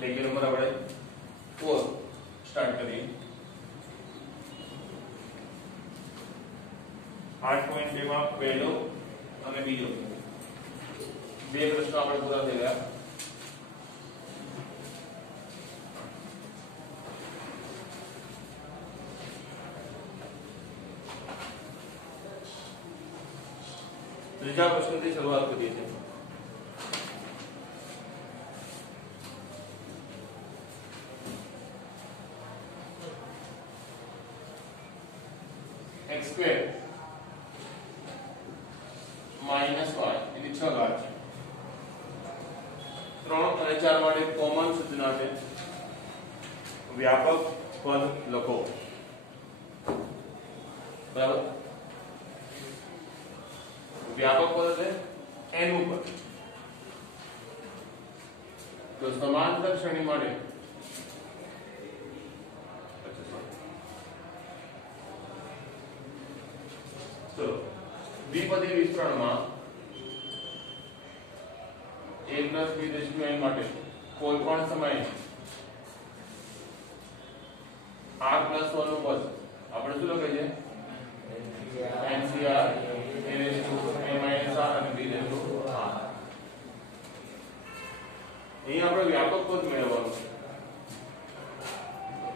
लेकिन नंबर આપણે 4 સ્ટાર્ટ કરીએ 8.2 માં પહેલો અને બીજો બે પ્રશ્નો આપણે પૂરા થઈ ગયા ત્રીજા પ્રશ્નથી શરૂઆત કરીએ છીએ x square minus y એની 6 ઘાત છે 3 અને 4 માટે કોમન સૂચના છે વ્યાપક પદ લખો બરાબર व्यापक पद है n ऊपर तो समांतर श्रेणी माटे तो द्विपदी विस्तरण में a plus b raised to n माटे कोईपण समय r plus 1 નું પદ આપણે શું લખે છે ncr a raised to n minus r and b raised to r અહીં આપણે વ્યાપક પદ મેળવવાનું છે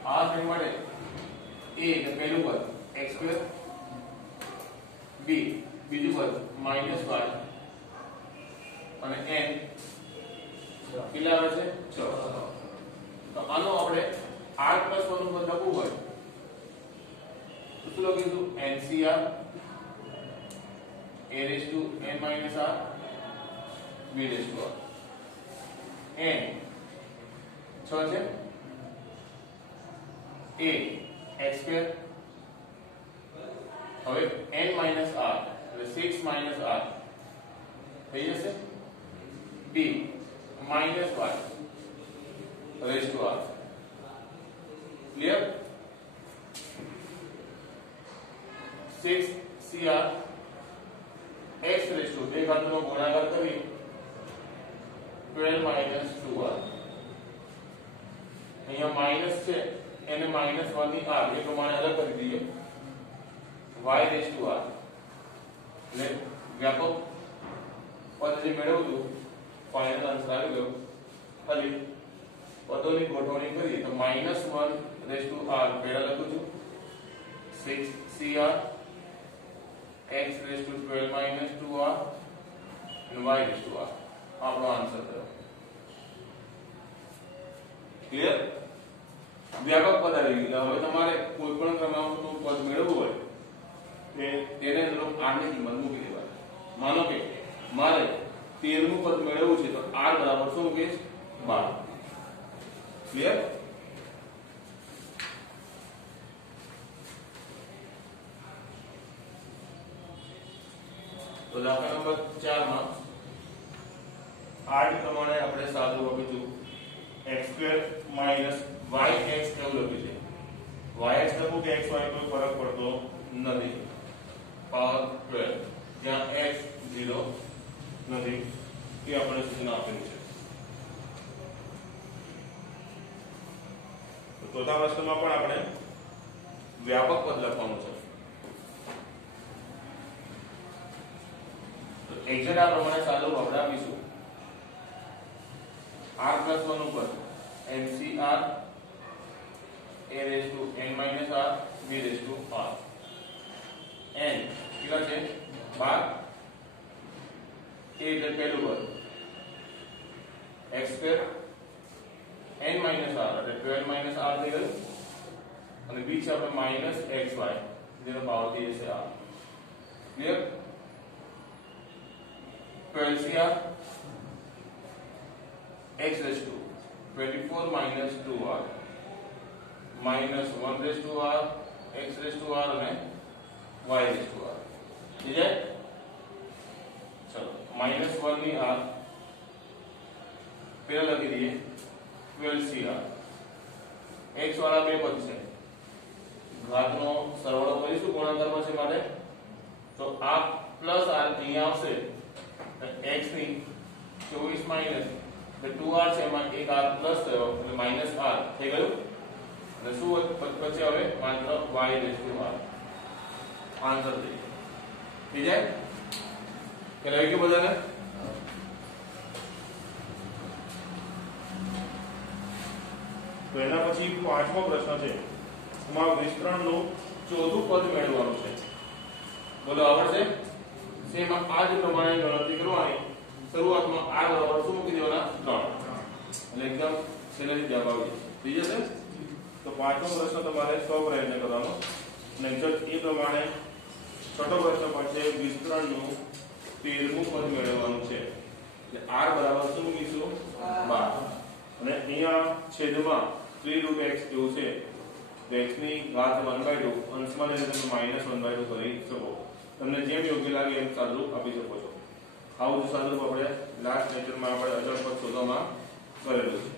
આ શ્રેણી માટે a એટલે પહેલું પદ x સ્ક્વેર b બીજું પદ માઈનસ y અને n કેટલા આવે છે 6 તો આનો આપણે r plus 1 નું પદ લખવું હોય તો શું લખીશું ncr a raised to n minus r b raised to r n 6 છે a x square હવે n minus r એટલે 6 minus r થઈ જશે b minus y raised to r clear 6 cr x raised to બે ઘાતનો ગુણાકાર કરી 12 minus 2r અહીંયા minus છે એને -1 ની r એ પ્રમાણે અલગ કરી દઈએ y raised to r એટલે વ્યાપક પદ જે મેળવ્યું હતું ફાઇનલ આન્સર આવી ગયો ખાલી પદોની ગોઠવણી કરીએ તો -1 raised to r પહેલા લખું છું 6cr x raised to 12 minus 2r and y raised to r આપણો આન્સર થયો ક્લિયર વ્યાપક પદ આવી ગયું હવે તમારે કોઈ પણ ક્રમાંકનું પદ મેળવવું હોય તેને અનુરૂપ r ની કિંમત મૂકી દેવાની માનો કે મારે 13 નું પદ મેળવવું છે તો r બરાબર શું મૂકીશ 12 ક્લિયર तो दाखला नंबर 4 में आठ प्रमाणे આપણે સાદું લખીશું x2 yx એવું લખીશું yx લખું કે xy કોઈ ફરક પડતો નથી પાવર 12 જ્યાં x 0 નથી એ આપણે સૂચના આપેલી છે તો ચોથા પ્રશ્નમાં પણ આપણે વ્યાપક પદ લખવાનું છે एक्जेक्ट आ प्रमाणे चालू આપણે આપીશું r + 1 ઉપર ncr a raised to n minus r b raised to r n કેટલા છે 12 a એટલે પહેલું પદ x square n minus r એટલે 12 minus r થઈ ગયું અને b છે આપણે -xy જેનો પાવર થઈ જશે r clear 12cr x raised to 24 minus 2r minus 1 raised to r x raised to r અને y raised to r ठीक है चलो -1 ની r પહેલા લખી દઈએ 12cr x વાળા બે પદ છે ઘાતનો સરવાળો કરીશું ગુણાકારમાં છે માટે તો આ પ્લસ r અહીંયા આવશે x ની 24 minus એટલે 2r છે એમાં એક r પ્લસ થયો એટલે માઈનસ r થઈ ગયું અને શું પછી હવે માત્ર y raise to r answer થઈ જાય કે લઈ ગયું બધાને તો એના પછી પાંચમો પ્રશ્ન છે એમાં વિસ્તરણનું ચોથું પદ મેળવવાનું છે બોલો આવડશે સેમ આ જ પ્રમાણે ગણતરી કરવાની શરૂઆતમાં r બરાબર શું મૂકી દેવાના 3 એટલે એકદમ સહેલાઈથી જવાબ આવી જશે થઈ જશે તો પાંચમો પ્રશ્ન તમારે સ્વ પ્રયત્ન કરવાનો અને એક્ઝેક્ટ એ પ્રમાણે છઠ્ઠો પ્રશ્ન પણ છે વિસ્તરણનું 13મું પદ મેળવવાનું છે એટલે r બરાબર શું મૂકીશું 12 અને અહીંયા છેદમાં 3√x એવું છે તો x ની ઘાત 1/2 અંશમાં લઈને તમે -1/2 કરી શકો તમને જેમ યોગ્ય લાગે એમ સાદુરૂપ આપી શકો છો આવું જ સાદુરૂપ આપણે લાસ્ટ લેક્ચરમાં આપણે અચળ પદ શોધવામાં કરેલું છે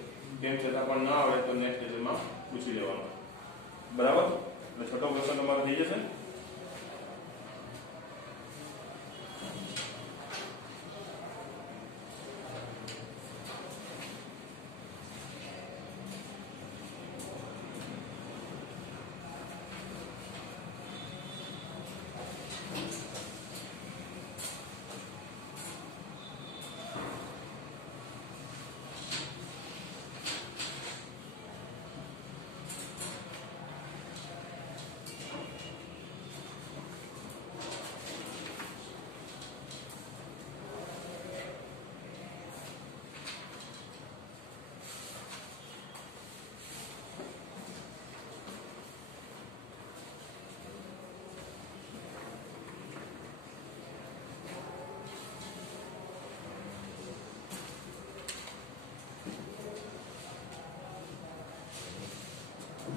તેમ છતાં પણ ના આવડે તો નેક્સ્ટ લેક્ચરમાં પૂછી લેવાનું બરાબર એટલે છઠ્ઠો ક્વેશ્ચન તમારો થઈ જશે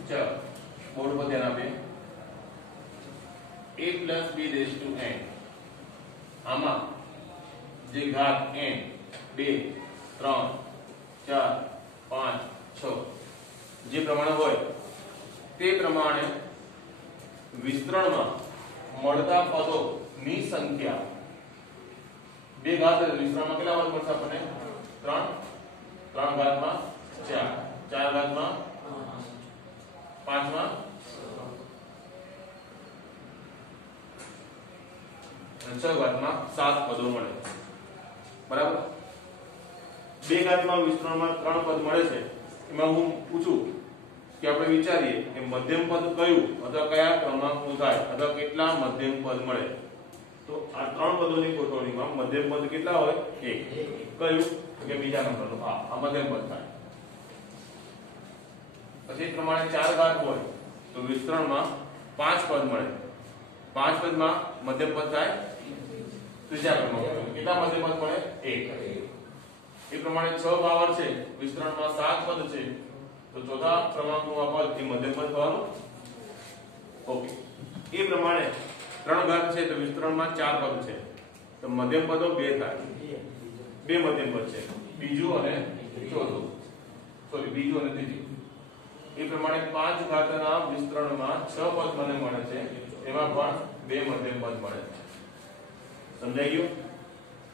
चलो बोर्ड पर ध्यान આપીએ a plus b raised to n આમાં જે ઘાત n 2 3 4 5 6 જે પ્રમાણે હોય તે પ્રમાણે વિસ્તરણમાં મળતા પદોની સંખ્યા બે ઘાત વિસ્તરણમાં કેટલા પદ મળશે આપણને 3 3 ઘાતમાં 4 4 ઘાતમાં 5 માં 6 ઘાતમાં 7 પદો મળે બરાબર બે ઘાતમાં વિસ્તરણમાં 3 પદ મળે છે એમાં હું પૂછું કે આપણે વિચારીએ કે મધ્યમ પદ કયું અથવા કયા ક્રમાંકનું થાય અથવા કેટલા મધ્યમ પદ મળે તો આ 3 પદોની ગોઠવણીમાં મધ્યમ પદ કેટલા હોય 1 કયું કે બીજા નંબરનું આ મધ્યમ પદ થાય પછી પ્રમાણે 4 ઘાત હોય તો વિસ્તરણમાં 5 પદ મળે 5 પદમાં મધ્યમ પદ થાય ત્રીજા ક્રમાંક કેટલા મધ્યમ પદ મળે 1 એ પ્રમાણે 6 પાવર છે વિસ્તરણમાં 7 પદ છે તો ચોથા ક્રમાંકનું આ પદ એ મધ્યમ પદ થવાનું ઓકે એ પ્રમાણે 3 ઘાત છે તો વિસ્તરણમાં 4 પદ છે તો મધ્યમ પદો 2 થાય 2 મધ્યમ પદ છે બીજું અને ચોથું સોરી બીજું અને ત્રીજું એ પ્રમાણે 5 ઘાતના વિસ્તરણમાં 6 પદ મને મળે છે એમાં પણ 2 મધ્યમ પદ મળે છે સમજાઈ ગયું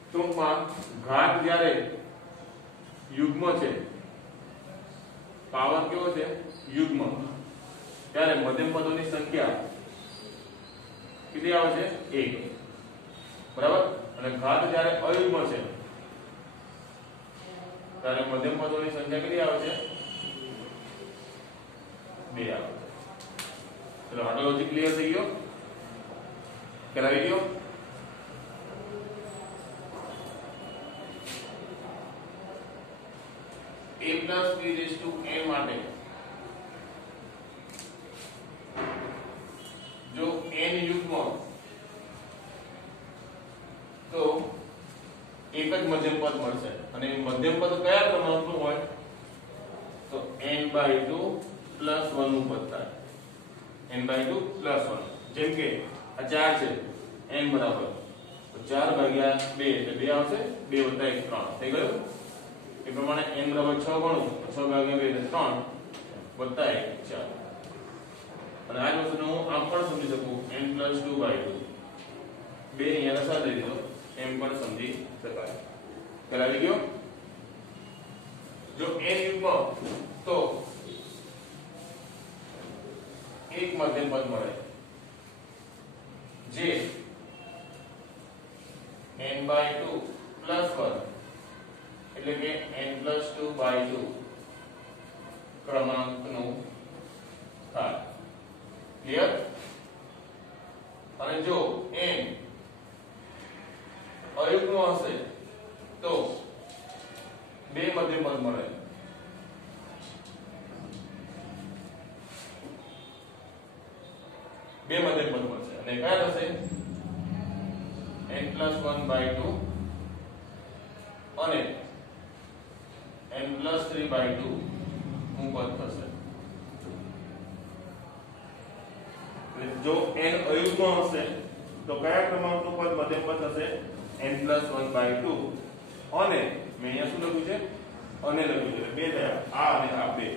ટૂંકમાં ઘાત જ્યારે યુગ્મ છે પાવર કેવો છે યુગ્મ ત્યારે મધ્યમ પદોની સંખ્યા કેટલી આવે છે 1 બરાબર અને ઘાત જ્યારે અયુગ્મ છે ત્યારે મધ્યમ પદોની સંખ્યા કેટલી આવે છે 2 આવે છે ચલો આટલો લોજિક ક્લિયર થઈ ગયો ખ્યાલ આવી ગયો a plus b raised to n માટે જો n યુગ્મ તો એક જ મધ્યમ પદ મળશે અને મધ્યમ પદ કયા ક્રમાંકનું હોય તો n/2 પ્લસ 1 નું પદ થાય n/2 પ્લસ 1 જેમ કે આ 4 છે n બરાબર તો 4 ભાગ્યા 2 એટલે 2 આવશે 2 + 1 3 થઈ ગયું એ પ્રમાણે n બરાબર 6 ગણું 6 ભાગ્યા 2 એટલે 3 + 1 4 અને આ વસ્તુને હું આમ પણ સમજી શકું n + 2/2 બે અહીંયા રસા દઈ દીધો એમ પણ સમજી શકાય ખ્યાલ આવી ગયો જો n યુગ્મ તો એક મધ્યમ પદ મળે જે n/2 + 1 એટલે કે n+2/2 ક્રમાંકનું થાય. ક્લિયર? અને જો n અયુગ્મ હશે તો બે મધ્યમ પદ મળે. બે મધ્યમ પદ મળશે અને કયા થશે? n+1/2 અને n+3/2 નું પદ થશે. જો n અયુગ્મ હશે તો કયા ક્રમાંકનું પદ મધ્યમ પદ થશે? n+1/2 અને મેં અહીંયા શું લખ્યું છે? અને લખ્યું છે બે થયા, આ અને આ બે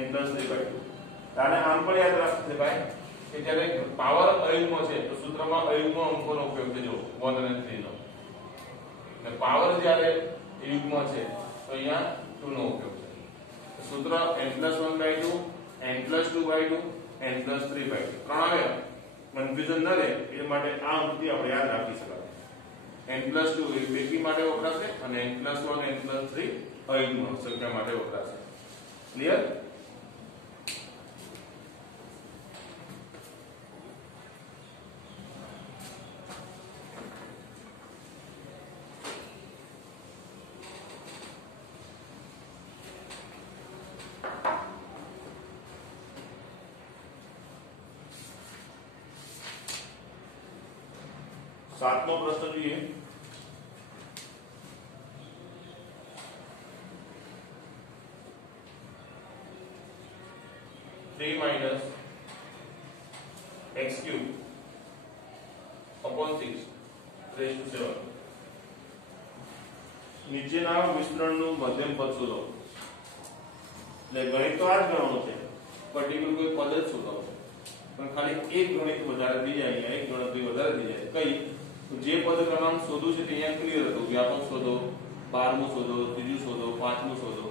n+3/2. આને આમ પણ યાદ રાખશે ભાઈ કે જ્યારે પાવર અયુગ્મ છે તો સૂત્રમાં અયુગ્મ અંકોનો ઉપયોગ થજો 1 અને 3 નો, અને પાવર જ્યારે યુગ્મ છે તો અહીંયા 2 નો ઉપયોગ છે. સૂત્ર n+1/2 n+2/2 n+3/2 ત્રણ આવ્યા, કન્ફ્યુઝન ન રહે એ માટે આ અંકથી આપણે યાદ રાખી શકાય. n+2 એ બેકી માટે વપરાશે અને n+1 n+3 અયુગ્મ સંખ્યા માટે વપરાશે. ક્લિયર? सातमो प्रश्न જોઈએ. Three minus x cube upon 6 raise to 7 નીચેના વિસ્તરણનું મધ્યમ પદ શોધો. એટલે ગણિત તો આ જ ગણવાનું છે, પર્ટિક્યુલર કોઈ પદ જ શોધવાનું છે, પણ ખાલી એક ગણિત વધારે થઈ જાય, અહીંયા એક ગણતરી વધારે થઈ જાય. કઈ? જે પદ ક્રમાંક શોધવું છે તે અહીંયા ક્લિયર હતું. વ્યાપક શોધો, 12મું શોધો, ત્રીજું શોધો, 5મું શોધો.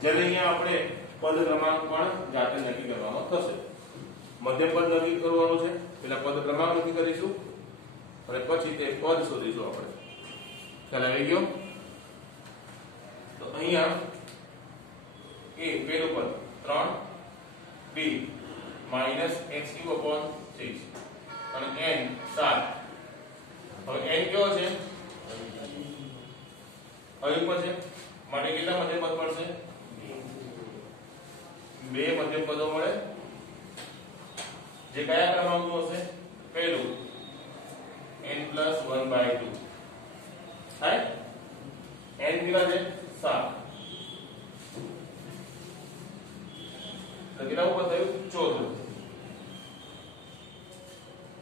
જ્યારે અહીંયા આપણે પદ ક્રમાંક પણ જાતે નક્કી કરવામાં થશે. મધ્યમ પદ નક્કી કરવાનું છે, પેલા પદ ક્રમાંક નક્કી કરીશું અને પછી તે પદ શોધીશું આપણે. ખ્યાલ આવી ગયો? તો અહીંયા a પેલું પદ 3 b -x³ / 6 અને n 7. હવે n કેવો છે? અયુગ્મ છે, માટે કેટલા મધ્યમ પદ મળશે? બે મધ્યમ પદો મળે, જે કયા ક્રમાંકનું હશે? પહેલું n+1/2 થાય. n કેટલા છે? 7. તો કેટલા ઉપર થયું? 14.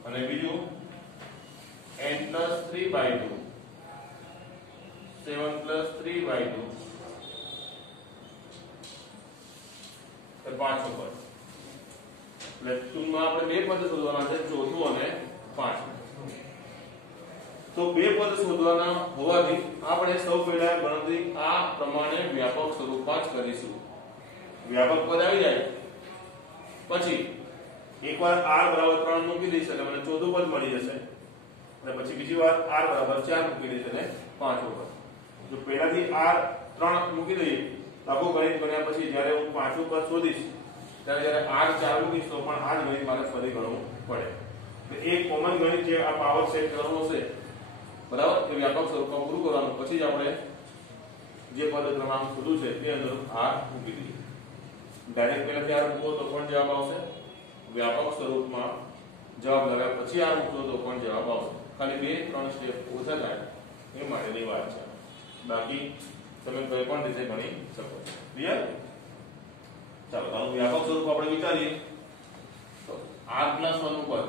અને બીજું n+3/2 7+3/2 એ 5 ઉપર. એટલે ટૂંકમાં આપણે બે પદ શોધવાના છે, ચોથું અને 5. તો બે પદ શોધવાના હોવાથી આપણે સૌ પહેલા ગણતરી આ પ્રમાણે વ્યાપક સ્વરૂપમાં જ કરીશું. વ્યાપક પદ આવી જાય પછી એકવાર r = 3 મૂકી દઈશ એટલે મને ચોથું પદ મળી જશે, અને પછી બીજી વાર r = 4 મૂકી દઈશ એટલે 5 ઉપર. જો પહેલાથી r 3 મૂકી દઈએ તો આખું ગણિત ગણ્યા પછી જ્યારે હું 5મું પદ શોધીશ ત્યારે જ્યારે r 4 મૂકીશ તો પણ આ જ ગણિત મારે ફરી ગણવું પડે. તો એક કોમન ગણિત જે આ પાવર સેટ કરવાનો છે, બરાબર, એ વ્યાપક સ્વરૂપમાં પૂરું કરવાનું. પછી જ આપણે જે પદ ક્રમાંક શોધવું છે તે અંદર r મૂકી દઈએ. ડાયરેક્ટ પહેલાથી r મૂકો તો પણ જવાબ આવશે, વ્યાપક સ્વરૂપમાં જવાબ લગાવ્યા પછી r મૂકો તો પણ જવાબ આવશે. ખાલી 2-3 સ્ટેપ ઓછા થાય એ માટેની વાત છે, બાકી તમે કોઈ પણ રીતે ગણી શકો. ક્લિયર? ચાલો આનું વ્યાપક સ્વરૂપ આપણે વિચારીએ તો r+1 નું પદ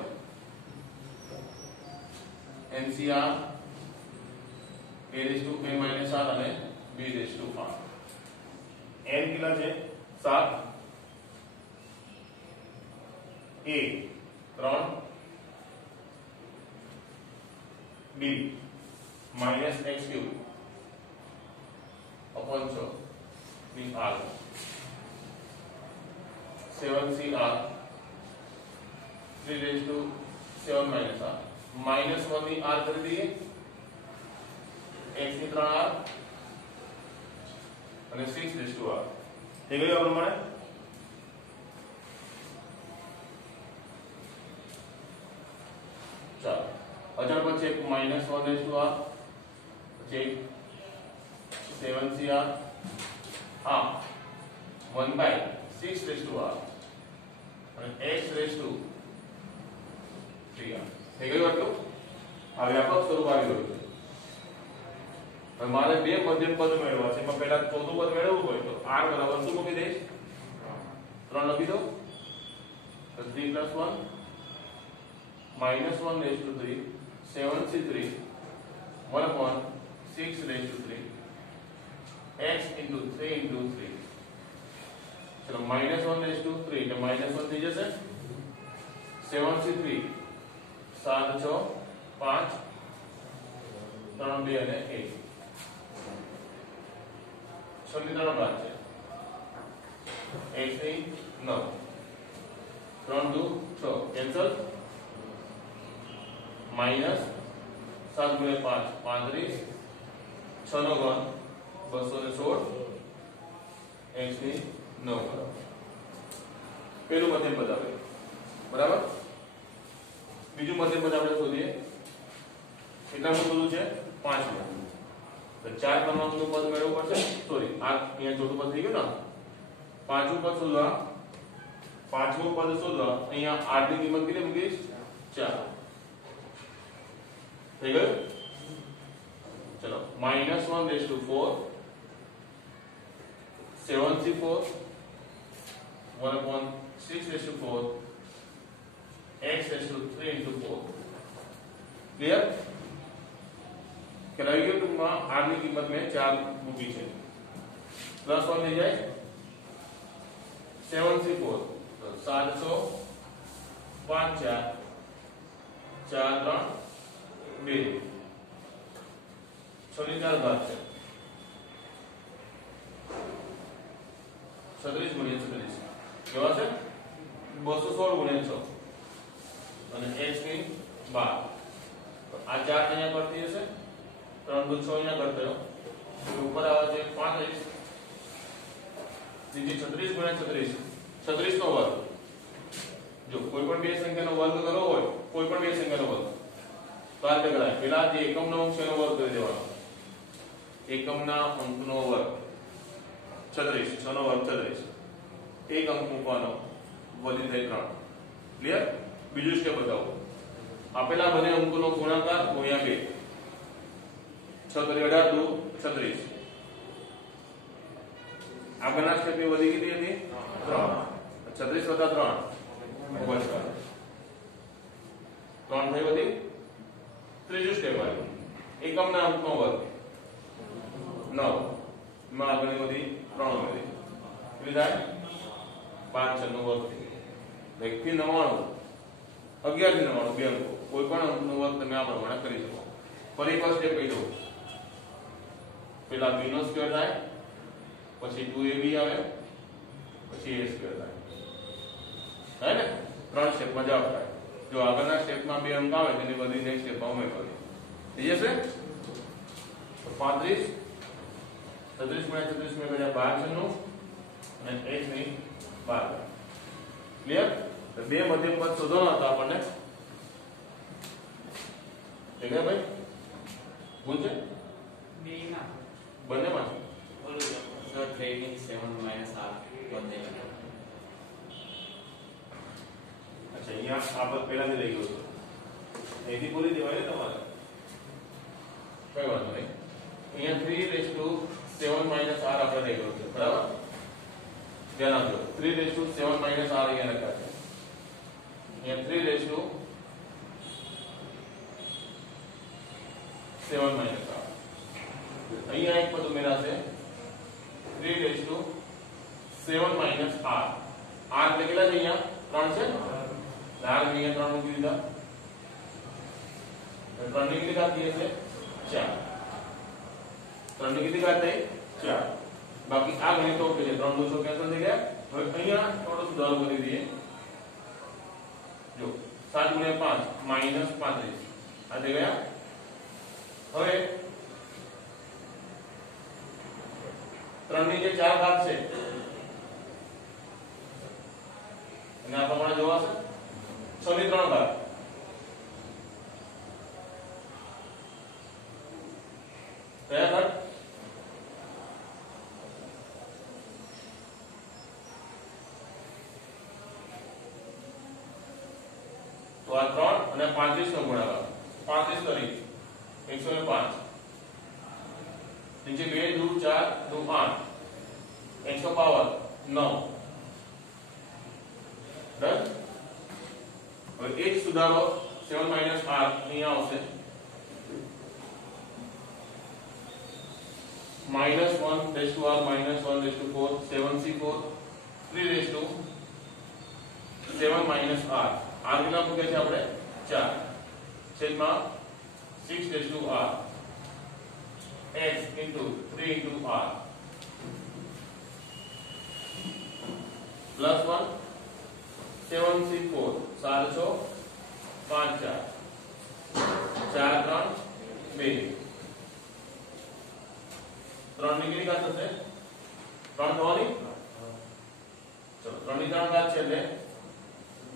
NCR a⁻r અને b⁵. n કેટલા છે? 7. a 3 b -x³ / 6 ની r 7cr 3 raised to 7 minus r minus 1 ની r કરી દઈએ x ની 3r અને 6 raised to r થઈ ગયું આ પ્રમાણે ચાલો અચળ પછી એક minus 1 raised to r પછી 7cr આ 1 by 6 raised to r અને x raised to 3r થઈ ગયું આટલું આ વ્યાપક સ્વરૂપ આવી ગયું છે હવે મારે બે મધ્યમ પદ મેળવવા છે એમાં પહેલા ચોથું પદ મેળવવું હોય તો r બરાબર શું મૂકી દઈશ 3 લખી દો તો 3 + 1 -1 raised to 3 7c3 1 upon 6 raised to 3 x into 3 into 3 चलो -1 raised to 3 એટલે -1 થઈ જશે 7c3 7 6 5 3 2 અને 1 6 ની 3 બાદ છે x ની 9 3 2 6 કેન્સલ माइनस 7 गुणिया 5 35 6 નો ઘન 216 x ની 9 પેલું મધ્યમ પદ આવે બરાબર બીજું મધ્યમ પદ આપણે શોધીએ કેટલામું શોધવું છે 5મું તો 4 ક્રમાંકનું પદ મેળવવું પડશે સોરી આ અહીંયા ચોથું પદ થઈ ગયું ને પાંચમું પદ શોધવા પાંચમું પદ શોધવા અહીંયા r ની કિંમત કેટલી મૂકીશ 4 થઈ ગયું ચલો -1 raised to 4 7c4 1 upon 6 raised to 4 x raised to 3 into 4 clear क्या लगे टूंकમાં r ની કિંમત મેં 4 મૂકી છે પ્લસ 1 થઈ જાય 7c4 તો 700 5 4 4 3 2 6 ની 4 બાદ છે 36 ગુણ્યા 36 કેવા છે 216 ગુણ્યા 6 અને x ની 12 તો આ 4 અહીંયા કરતી હશે 3 2 6 અહીંયા કરતો ઉપર આવે છે 35 નીચે 36 ગુણ્યા 36 36 નો વર્ગ જો કોઈ પણ બે સંખ્યાનો વર્ગ કરવો હોય કોઈ પણ બે સંખ્યાનો વર્ગ તો આ રીતે કરાય પહેલા જે એકમનો અંક છે એનો વર્ગ કરી દેવાનો એકમના અંકનો વર્ગ 36 6 નો વર્ગ 36 એક અંક મૂકવાનો વધી થઈ 3 ક્લિયર બીજું સ્ટેપ બતાવો આપેલા બંને અંકોનો ગુણાકાર ગુણ્યા 2 6 કરી 18 2 36 આગળના સ્ટેપની વધી કેટલી હતી 3 36 + 3 39 3 થઈ વધી ત્રીજું સ્ટેપ આવ્યું એકમના અંકનો વર્ગ 9 માં આગળની વધી 3 વધી કેટલી થાય 5 6 નો વર્ગ થઈ ગયો 1 થી 99 11 થી 99 બે અંકો કોઈ પણ અંકનો વર્ગ તમે આ પ્રમાણે કરી શકો ફરી એક સ્ટેપ કહી દઉં પહેલા b નો સ્ક્વેર થાય પછી 2ab આવે પછી a સ્ક્વેર થાય હે ને ત્રણ સ્ટેપમાં જવાબ થાય જો આગળના સ્ટેપમાં બે અંક આવે તેની બધી નેક્સ્ટ સ્ટેપમાં ઉમેરવાની થઈ જશે તો 35 36 ગુણ્યા 36 મેં કર્યા 12 નું અને x ની 12 ક્લિયર તો બે મધ્યમ પદ શોધવાના હતા આપણને થઈ ગયા ભાઈ ભૂલ છે બે ના બંનેમાં બોલો સર ટ્રેનિંગ 7 - r બંને અચ્છા અહીંયા આ પદ પહેલાથી લઈ ગયો હતો અહીંથી બોલી દેવાય ને તમારે કઈ વાંધો નહીં અહીંયા 3 raised to 7 minus r આપણે લઈ ગયો છે બરાબર ધ્યાન આપજો 3 raised to 7 minus r અહીંયા લખ્યા છે અહીંયા 3 raised to 7 minus r અહીંયા એક પદ ઉમેરાશે 3 raised to 7 minus r r એટલે કેટલા છે અહીંયા 3 છે r અહીંયા 3 મૂકી દીધા 3 ની કેટલી ઘાત થઈ છે 4 3 ની કેટલી ઘાત થઈ 4 બાકી આ ગણિત ઓકે છે 3 નું 6 કેન્સલ થઈ ગયા હવે અહીંયા થોડો સુધારો કરી દઈએ જો 7 ગુણ્યા 5 -35 આ થઈ ગયા હવે 3 ની જે 4 ઘાત છે અને આ પ્રમાણે જોવાશે 6 ની 3 ઘાત કયા ઘાત તો આ 3 અને 35 નો ગુણાકાર 35 કરી 105 નીચે 2 2 4 2 8 100 પાવર 9 ડન હવે એક સુધારો 7 - 8 અહીંયા આવશે -1 raised to r -1 raised to 4 7c4 3 raised to 7 - r r કેટલા મૂકે છે આપણે 4 છેદમાં 6 raised to r x into 3 into r plus 1 7c4 7 6 5 4 4 3 2 3 ની કેટલી ઘાત થશે 3 થવાની ચલો 3 ની 3 ઘાત છે એટલે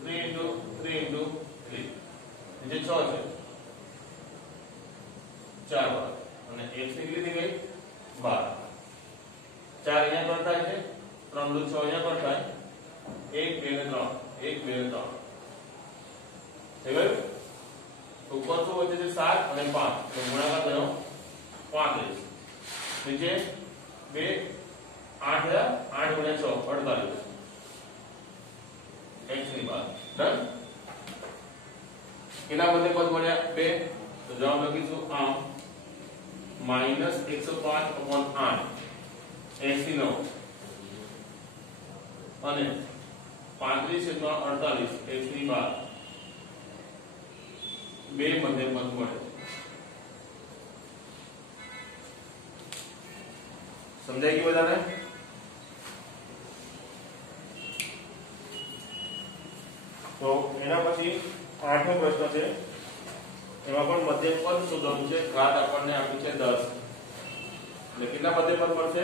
3 into 3 into 3 નીચે 6 છે 4 વાર અને x ની કેટલી થઈ ગઈ 12 4 અહીંયા પર થાય છે 3 દુ 6 અહીંયા પર થાય 1 2 ને 3 1 2 ને 3 થઈ ગયું તો ઉપર શું વચ્ચે છે 7 અને 5 તો ગુણાકાર થયો 35 નીચે 2 8 8 ગુણ્યા 6 48 x ની બાદ ડન કેટલા બધે પદ મળ્યા 2 તો જવાબ લખીશું આમ -105/8 x ની 9 અને 35/48 x ની બાદ 2 મધ્ય પદ મળે સમજાય ગયું બધાને તો એના પછી 8મો પ્રશ્ન છે એમાં પણ મધ્ય પદ શોધવાનું છે ઘાત આપણને આપ્યું છે 10 એટલે કેટલા મધ્ય પદ મળશે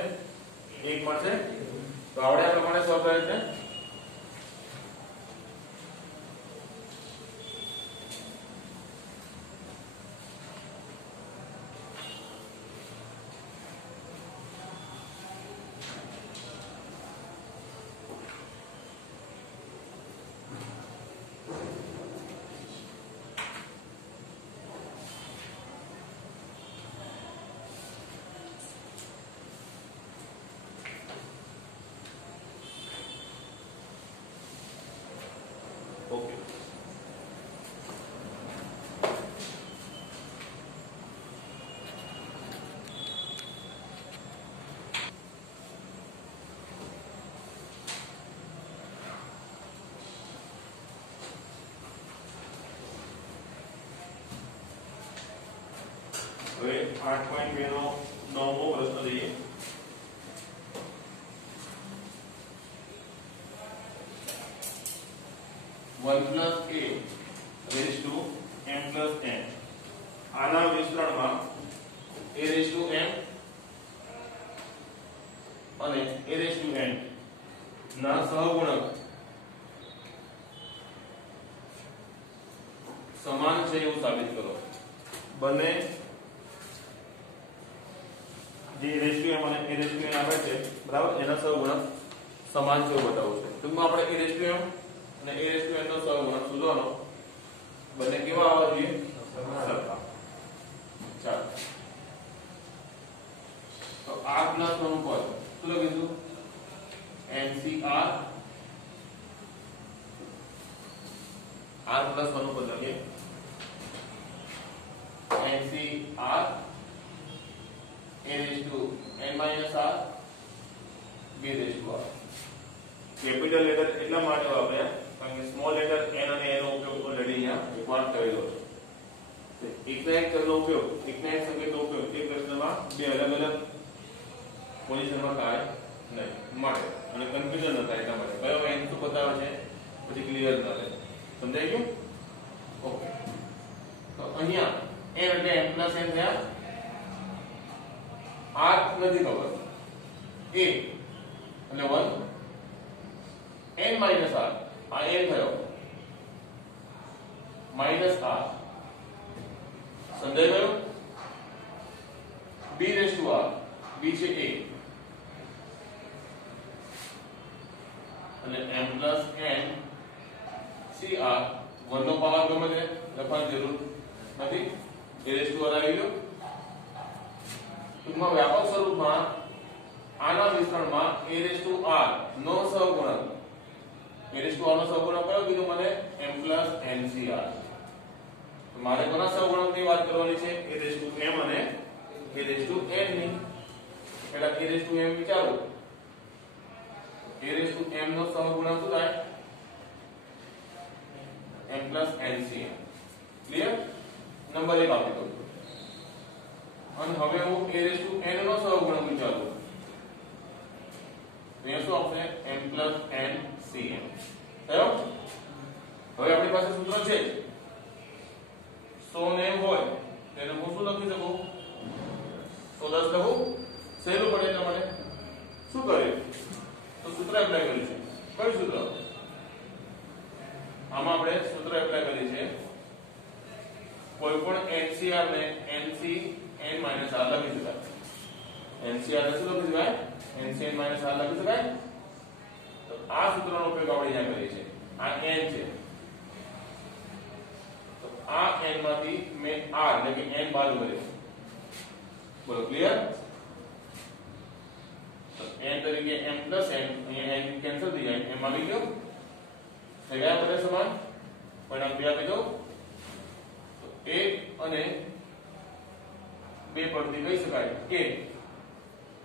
1 મળશે તો આવડે આ પ્રમાણે સોલ્વ કરે છે ઓકે હવે 8.2 નો 9મો પ્રશ્ન જોઈએ 1 plus a raised to m plus n આના વિસ્તરણમાં a raised to m અને a raised to n ના સહગુણક સમાન છે એવું સાબિત કરો બંને જે a raised to m અને a raised to n આવે છે બરાબર એના સહગુણક સમાન છે એવું બતાવવું છે ટૂંકમાં આપણે a raised to m અને a raised to n નો સહગુણક શોધવાનો બંને કેવા આવવા જોઈએ સરખા ચાલો તો r પ્લસ 1 નું પદ શું લખીશું NCR r પ્લસ 1 નું પદ લખીએ NCR a raised to n minus r b raised to r capital letter એટલા માટે વાપર્યા કારણ કે સ્મોલ લેટર n અને a નો ઉપયોગ ઓલરેડી અહીંયા એકવાર કરેલો છે એકના એક ચલનો ઉપયોગ એકના એક સંકેતનો ઉપયોગ તે પ્રશ્નમાં બે અલગ અલગ પોઝિશનમાં થાય મળે અને કન્ફ્યુઝન ન થાય એટલા માટે કયો n શું બતાવે છે પછી ક્લિયર ન રહે. સમજાઈ ગયું? ઓકે. તો અહીંયા n એટલે m plus n થયા. r નથી ખબર. a એટલે 1 n minus r આ n થયો minus r. સમજાઈ ગયું? b raised to r b છે a અને m plus n cr 1 નો પાવર ગમે તે લખવાની જરૂર નથી. a raised to r આવી ગયો. ટૂંકમાં વ્યાપક સ્વરૂપમાં આના વિસ્તરણમાં a raised to r નો સહગુણક a raised to r નો સહગુણક કયો કીધું મને m plus ncr. તો મારે કોના સહગુણકની વાત કરવાની છે a raised to m અને a raised to n ની. પહેલા a raised to m વિચારો. a raised to m નો સહગુણક શું થાય m plus ncr. Clear? Number 1 આપી દો. અને હવે હું a raised to n નો સહગુણક વિચારું. અહીંયા શું આવશે m plus ncm. થયો? હવે આપણી પાસે સૂત્ર છે 100 ને m હોય તેને હું શું લખી શકું 110 લખું. સહેલું પડે એટલા માટે શું કર્યું તો સૂત્ર એપ્લાય કર્યું છે. કયું સૂત્ર? આમાં આપણે સૂત્ર એપ્લાય કરી છે કોઈ પણ ncr ને nc n minus r લખી શકાય. ncr ને શું લખી શકાય nc n minus r લખી શકાય. તો આ સૂત્રનો ઉપયોગ આપણે અહીંયા કરીએ છીએ. આ n છે તો આ n માંથી મેં r એટલે કે n બાદ કરીશ. બોલો ક્લિયર? તો n તરીકે m plus n અહીંયા n કેન્સલ થઈ જાય m આવી ગયો. થઈ ગયા બધા સમાન. પરિણામ 2 આપી દો. તો 1 અને 2 પરથી કહી શકાય કે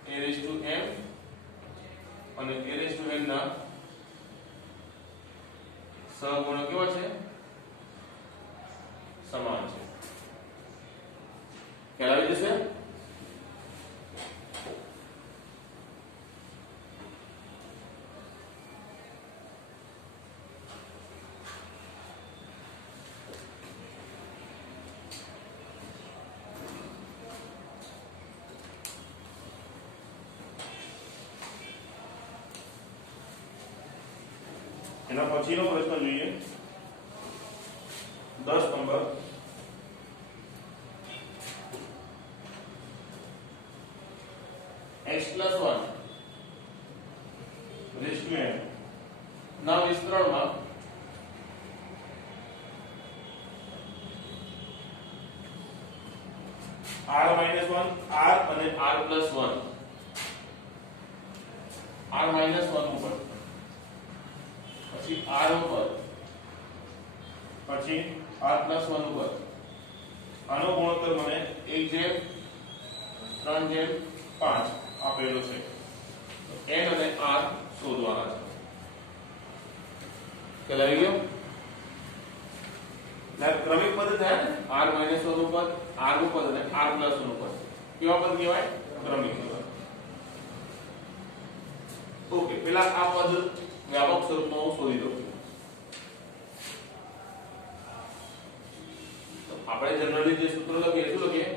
a raised to m અને a raised to n ના સહગુણક કેવા છે સમાન છે. ખ્યાલ આવી જશે? એના પછીનો પ્રશ્ન જોઈએ 10 નંબર. x plus 1 raise to m ના વિસ્તરણમાં r minus 1 r અને r plus 1 r minus 1 ઉપર પછી r ઉપર પછી r plus 1 ઉપર આનો ગુણોત્તર મને 1/3/5 આપેલો છે. n અને r શોધવાના છે. ખ્યાલ આવી ગયો? ક્રમિક પદ થાય ને r minus 1 ઉપર r નું પદ અને r plus 1 ઉપર કેવા પદ કહેવાય? ક્રમિક પદ. ઓકે પેલા આ પદ વ્યાપક સ્વરૂપમાં હું શોધી દઉં. તો આપણે જનરલી જે સૂત્ર લખીએ શું લખીએ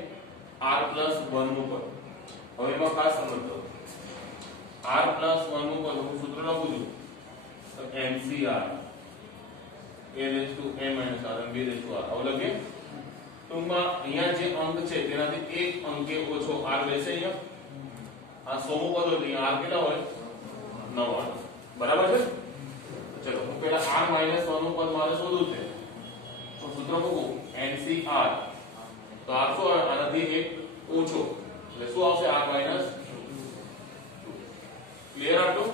r plus 1 નું પદ. હવે એમાં ખાસ સમજો r plus 1 નું પદ હું સૂત્ર લખું છું તો ncr a raised to n minus r and b raised to r આવું લખીએ. ટૂંકમાં અહીંયા જે અંક છે તેનાથી એક અંકે ઓછો r લેશે. અહીંયા આ 100 પદ હોય તો અહીંયા r કેટલા હોય 99. બરાબર છે? ચલો હું પહેલા r minus 1 નું પદ મારે શોધવું છે તો સૂત્ર મૂકું ncr તો r શું આવે આનાથી એક ઓછો એટલે શું આવશે r minus 2. ક્લિયર આટલું?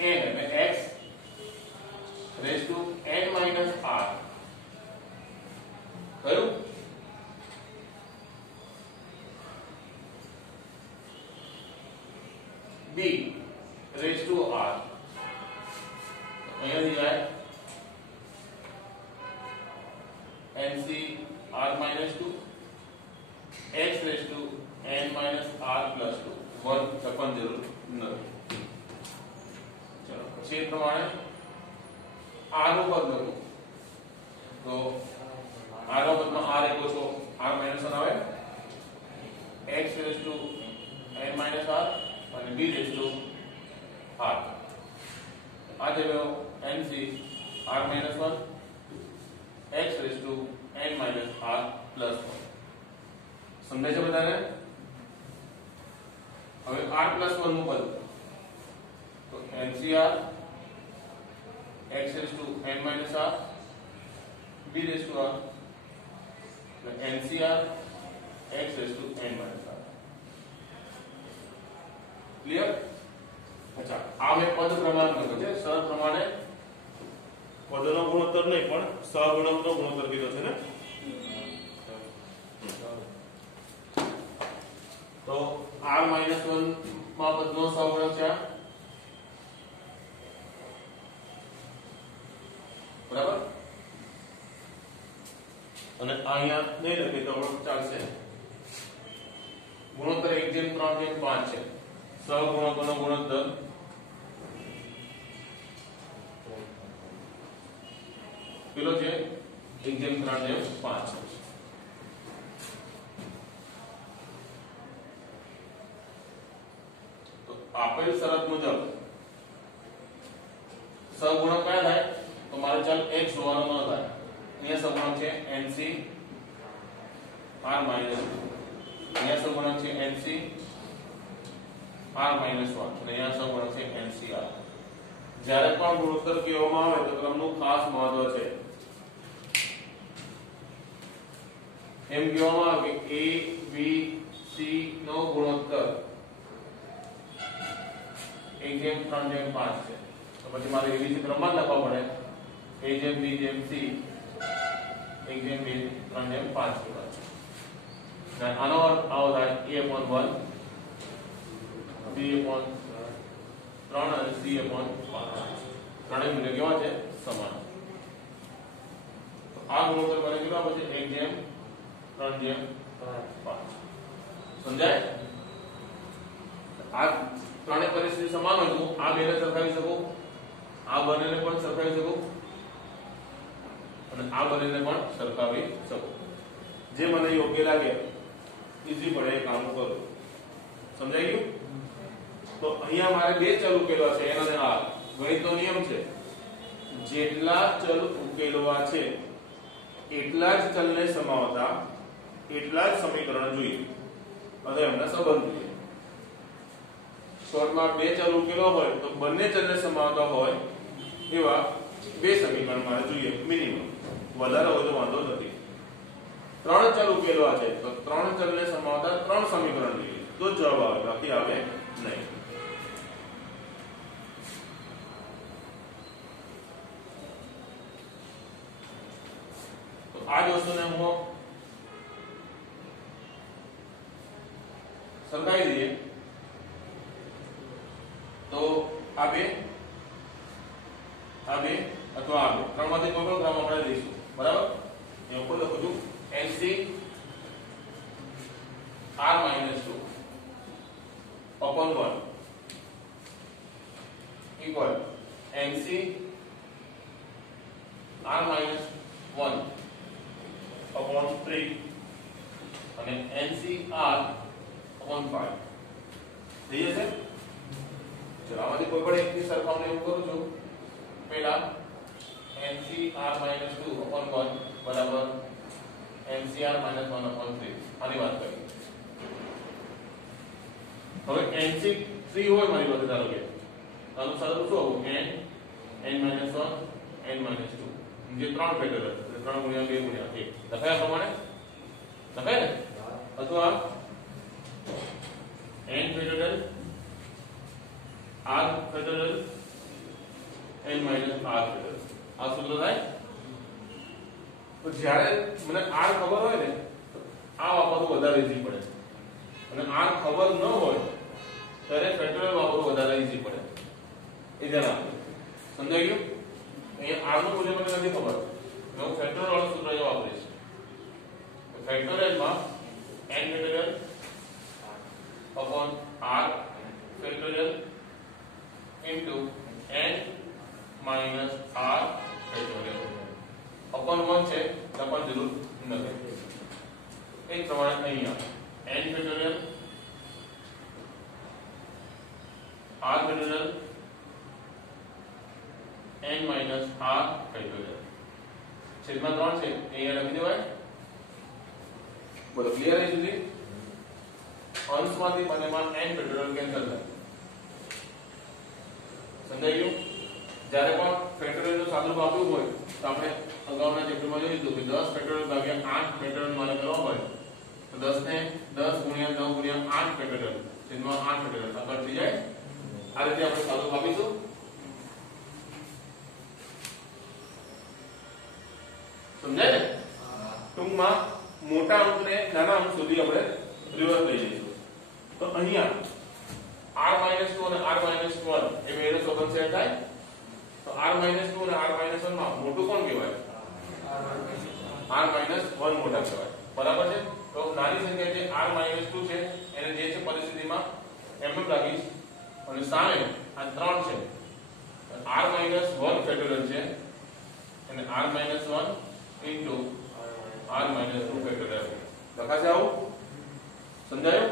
n એટલે x raised to n minus r કયું? b raised to r અહીંયાથી જાય nc r minus 2 x raised to n minus r plus 2 1 લખવા છે પ્રમાણે r નું પદ લખો તો r નો પદમાં r એક ઓછો r -1 આવે x raised to n minus r અને b raised to r આ દેવો nc r minus 1 x raised to n minus r plus 1 સમજાય છે બધાને હવે r plus 1 નું પદ તો ncr x raised to n minus r b raised to r ncr x raised to n minus r clear અચ્છા આ મેં પદ ક્રમાંક લખ્યો છે સર પ્રમાણે પદનો ગુણોત્તર નહીં પણ સહગુણકનો ગુણોત્તર કીધો છે ને તો r - 1 માં પદનો સહગુણક છે બરાબર અને અહીંયા નહીં લખી તો પણ ચાલશે ગુણોત્તર 1:3:5 છે સહગુણકોનો ગુણોત્તર પેલો છે 1:3:5 તો આપેલ શરત મુજબ સહગુણક કયા થાય તો મારે ચાલ x જોવાનો ન થાય અહીંયા સહગુણક છે nc r - અહીંયા સહગુણક છે nc r - 1 અને અહીંયા સહગુણક છે ncr જ્યારે પણ ગુણોત્તર કહેવામાં આવે તો ક્રમનું ખાસ મહત્વ છે એમ કહેવામાં આવે કે a b c નો ગુણોત્તર 1:3:5 છે તો પછી મારે એવી રીતે ક્રમમાં લખવા પડે a જેમ b જેમ c 1:2:3:5 કહેવાય આનો અર્થ આવો થાય a/1 b/3 અને c/5 ત્રણેય મૂલ્ય કેવા છે સમાન તો આ ગુણોત્તર મને કેટલો આપે છે 1:3:5 સમજાય આ ત્રણેય પરિસ્થિતિ સમાન હોય તો આ બેને સરખાવી શકો આ બંનેને પણ સરખાવી શકો અને આ બંનેને પણ સરખાવી શકો જે મને યોગ્ય લાગે ઈઝી પડે એ કામ કરો સમજાઈ ગયું તો અહીંયા મારે બે ચલ ઉકેલવા છે n અને r ગણિતનો નિયમ છે જેટલા ચલ ઉકેલવા છે એટલા જ ચલને સમાવતા એટલા જ સમીકરણ જોઈએ અને એમના સંબંધ જોઈએ શોર્ટમાં બે ચલ ઉકેલો હોય તો બંને ચલને સમાવતા હોય એવા બે સમીકરણ મારે જોઈએ મિનિમમ વધારે હોય તો વાંધો નથી ત્રણ ચલ ઉકેલવા છે તો ત્રણ ચલને સમાવતા ત્રણ સમીકરણ જોઈએ તો જવાબ આવે બાકી આવે નહીં તો આ જ વસ્તુને હું સરખાવી દઈએ તો આ બે અથવા આ બે ત્રણમાંથી કોઈ પણ ક્રમ આપણે લઈશું બરાબર એ ઉપર લખું છું nc r - 2 upon 1 equal nc r - 1 upon 3 અને nc r upon 5 થઈ જશે ચલો આમાંથી કોઈ પણ એકની સરખામણી હું કરું છું પહેલા nc r - 2 upon 1 બરાબર nc r - 1 upon 3 આની વાત કરીએ હવે nc 3 હોય મારી પાસે ધારો કે આનું સાદું શું આવું n n - 1 n - 2 જે ત્રણ ફેક્ટર હશે 3 × 2 × 1 લખાયા પ્રમાણે લખાય ને અથવા n factorial r factorial n - r factorial આ સૂત્ર થાય તો જ્યારે મને r ખબર હોય ને આ વાપરવું વધારે ઈઝી પડે અને r ખબર ન હોય ત્યારે ફેક્ટોરિયલ વાપરવું વધારે ઈઝી પડે એ ધ્યાન આપજો સમજાઈ ગયું અહીંયા r નું મૂલ્ય મને નથી ખબર હું ફેક્ટોરિયલ વાળું સૂત્ર જ વાપરીશ ફેક્ટોરિયલમાં n factorial upon r factorial into n minus R factorial upon 1 છે તો પણ જરૂર નથી. એ જ પ્રમાણે અહીંયા n factorial r factorial n minus r factorial છેદમાં 3 છે અહીંયા લખી દેવાય. બોલો ક્લિયર છે સુધી? અંશમાંથી બંનેમાં n ફેક્ટોરિયલ કેન્સલ થાય. સમજાઈ ગયું? જ્યારે પણ ફેક્ટોરિયલનું સાદુરૂપ આપ્યું હોય તો આપણે અગાઉના ચેપ્ટરમાં જોયું હતું કે 10 ફેક્ટોરિયલ ભાગ્યા 8 ફેક્ટોરિયલ મારે કરવો હોય તો 10 ને 10 ગુણ્યા 9 ગુણ્યા 8 ફેક્ટોરિયલ છેદમાં 8 ફેક્ટોરિયલ આગળ થઈ જાય. આ રીતે આપણે સાદુરૂપ આપીશું. સમજાય ને? ટૂંકમાં મોટા અંકને નાના અંક સુધી આપણે રિવર્સ લઈ જઈશું. તો અહીંયા r - 2 અને r - 1 એ બેનો સંબંધ સેટ થાય. તો r - 2 અને r - 1 માં મોટું કોણ કહેવાય? r - 1 મોટા કહેવાય. બરાબર છે? તો નાની સંખ્યા જે r - 2 છે એને જે છે પરિસ્થિતિમાં mm રાખીશ અને સામે આ 3 છે r - 1 ફેક્ટોરિયલ છે અને r - 1 into r - 2 ફેક્ટોરિયલ લખાશે. આવું સમજાયું?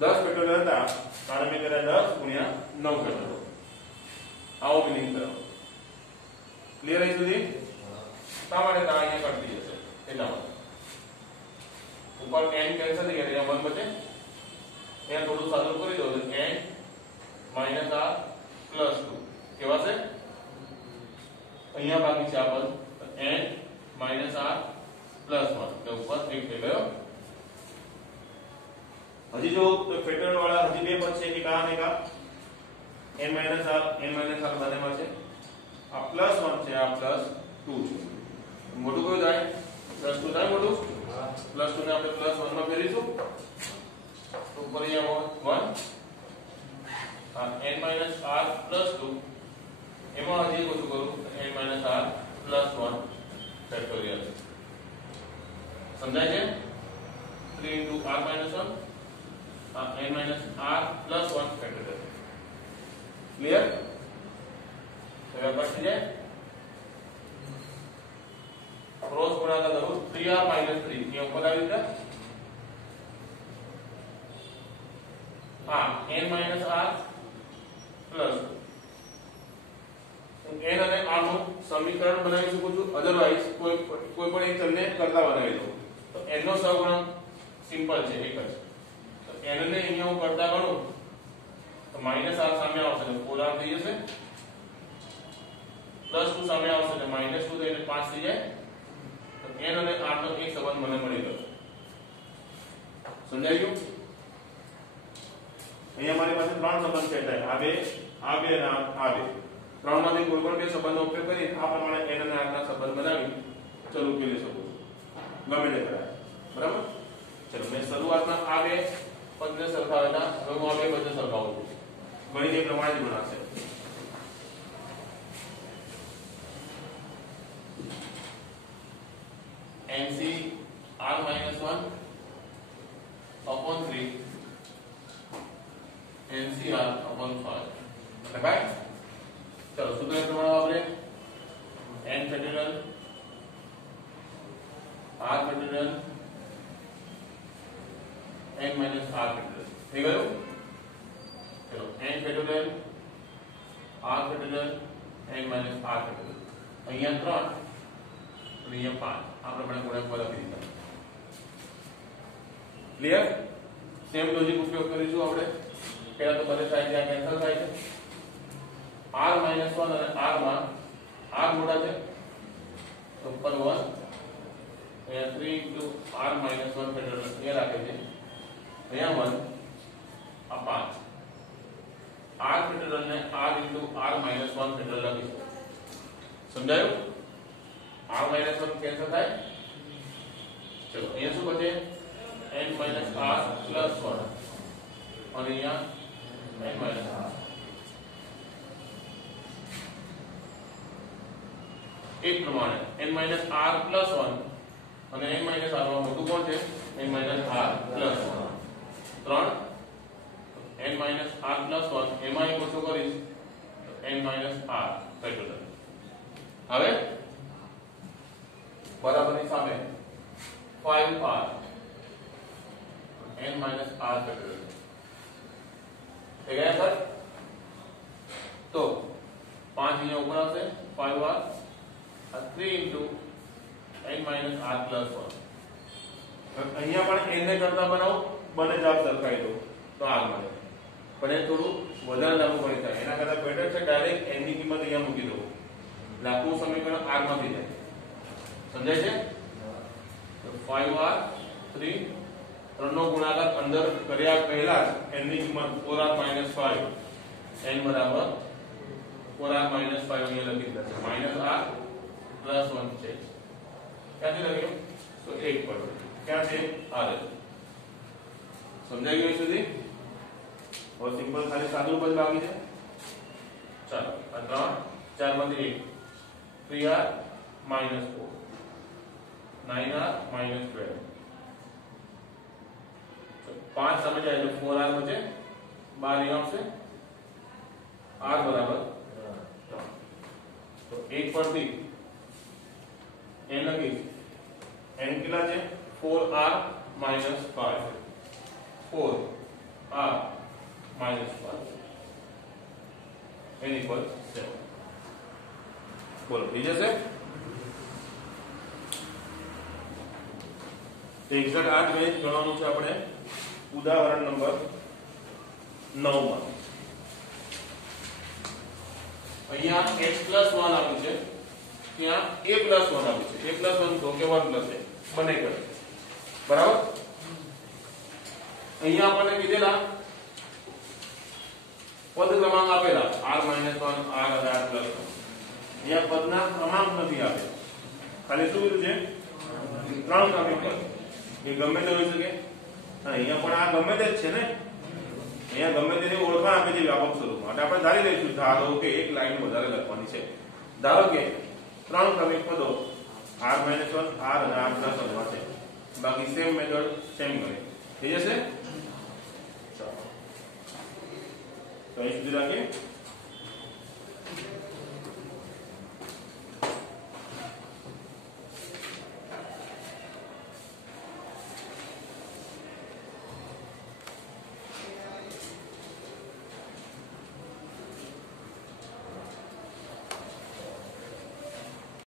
10 ફેક્ટોરિયલ હતા કારણ મેં કર્યા 10 ગુણ્યા 9 ફેક્ટોરિયલ. આવો મિનિંગ કરો. ક્લિયર છે સુધી? શા માટે તો અહીંયા કટતી જશે એટલા માટે. ઉપર n કેન્સલ થઈ ગયા અહીંયા 1 બચે. અહીંયા થોડું સાદું કરી દો તો n - r + 2 કેવા છે? અહીંયા બાકી છે આ પદ n - r + 1 તો ઉપર એક થઈ ગયો. હજી જો ફેક્ટોરિયલ વાળા હજી બે પદ છે એક આ અને એક આ n - r બંનેમાં છે. આ +1 છે આ +2 છે. મોટું કયું થાય? +2 થાય મોટું. +2 ને આપણે +1 માં ફેરવીશું તો ઉપર અહીંયા 1 આ n - r + 2 એમાં હજી ઓછું કરું n - r + 1 ફેક્ટોરિયલ. સમજાય છે? 3 * r - 1 n - r + 1 factorial. Clear? હવે પછી જાય ક્રોસ ગુણાકાર કરું 3r - 3 એ ઉપર આવી જાય. હા n - r પ્લસ n અને r નું સમીકરણ બનાવી શકું છું. અધરવાઇઝ કોઈ પણ એક ચલને કરતા બનાવી દઉં તો n નો સહગુણક સિમ્પલ છે એક જ. તો n ને અહીંયા હું કરતા ગણું તો -r સામે આવશે તો 4r થઈ જશે. +2 સામે આવશે તો -2 થઈને 5 થઈ જાય. તો n અને r નો એક સંબંધ મને મળી ગયો. સમજાઈ ગયું? અહીંયા મારી પાસે ત્રણ સંબંધ સેટ થાય. આ બે અને આ બે. ત્રણમાંથી કોઈ પણ બે સંબંધનો ઉપયોગ કરી આ પ્રમાણે n અને r ના સંબંધ બનાવી ચલો ઉકેલી શકું છું. ગમે તે કરાય. બરાબર? ચલો મેં શરૂઆતમાં આ બે પદને સરખાવ્યા હતા. હવે હું આ બે પદને સરખાવું છું. ગણિત એ પ્રમાણે જ ગણાશે. NC r - 1 upon 3 NCR upon 5 લખાય. ચલો સૂત્ર પ્રમાણે આપણે n factorial r factorial n - r factorial થઈ ગયું. ચલો n factorial r factorial n - r factorial અહીંયા 3 અને અહીંયા 5 આ પ્રમાણે ગુણાકાર લખી દીધા. ક્લિયર? સેમ લોજિક ઉપયોગ કરીશું આપણે. પહેલા તો બધે થાય ત્યાં કેન્સલ થાય છે. r - 1 અને r માં r મોટા છે તો ઉપર 1 અહીંયા 3 * r - 1 ફેક્ટોરિયલ એ રાખે છે. અહીંયા 1 આ 5 r ફેક્ટોરિયલ ને r * r - 1 ફેક્ટોરિયલ લખીશું. સમજાયું? r - 1 કેન્સલ થાય. ચલો અહીંયા શું બચે? n - r + 1 અને અહીંયા n - r. એક પ્રમાણે n - r + 1 અને n - r માં મોટું કોણ છે? n - r + 1 3 n - r + 1 એમાં એક ઓછો કરીશ તો n માઇનસ r ફેક્ટોરિયલ. હવે બરાબરની સામે 5r n minus r factorial થઈ ગયા સર. તો 5 અહીંયા ઉપર આવશે 5r 3 into n minus r plus 1. અહીંયા પણ n ને કરતા બનાવો, બંને જવાબ સરખાઈ દો તો r મળે. પણ એ થોડું વધારે લાંબુ પડી જાય, એના કરતા બેટર છે ડાયરેક્ટ n ની કિંમત અહીંયા મૂકી દો, લાંબુ સમીકરણ r માંથી જાય. સમજાય છે? તો 5r 3 ત્રણનો ગુણાકાર અંદર કર્યા પહેલા જ n ની કિંમત 4r 5 n બરાબર 4r 5 અહીંયા લખી દીધા છે. -r પ્લસ 1 છે. ક્યાંથી લખ્યું? તો 1 પર. ક્યાં છે? r. સમજાઈ ગયું સુધી? और सिंपल खाली सादું રૂપ જ બાકી છે. ચાલો આ 3 4 માંથી 1 3r - 4 9r - 12 તો 5 સામે જાય તો 4r બચે, 12 અહીં આવશે, r બરાબર 3. તો 1 પરથી n લખીશ, n કેટલા છે? 4r - 5 4r -5 n equals 7. બોલો થઈ જશે? તો એક્ઝેક્ટ આ જ મેં ગણવાનું છે આપણે ઉદાહરણ નંબર 9 માં. અહીંયા x + 1 આપ્યું છે, ત્યાં a + 1 આપ્યું છે. a + 1 તો કે 1 + a બને કરે, બરાબર? અહીંયા આપણને કીધેલા પદ ક્રમાંક આપેલા r - 1 r અને r + 1. અહીંયા પદના ક્રમાંક નથી આપેલા, ખાલી શું કીધું છે? ત્રણ ક્રમિક પદ. એ ગમે તે હોઈ શકે, અને અહીંયા પણ આ ગમે તે જ છે ને. અહીંયા ગમે તેની ઓળખાણ આપી છે વ્યાપક સ્વરૂપમાં. એટલે આપણે ધારી લઈશું, ધારો કે એક લાઈન વધારે લખવાની છે. ધારો કે ત્રણ ક્રમિક પદો r - 1 r અને r + 1 છે. બાકી સેમ મેથડ સેમ કરે થઈ જશે. ચાલો તો અહીં સુધી રાખીએ.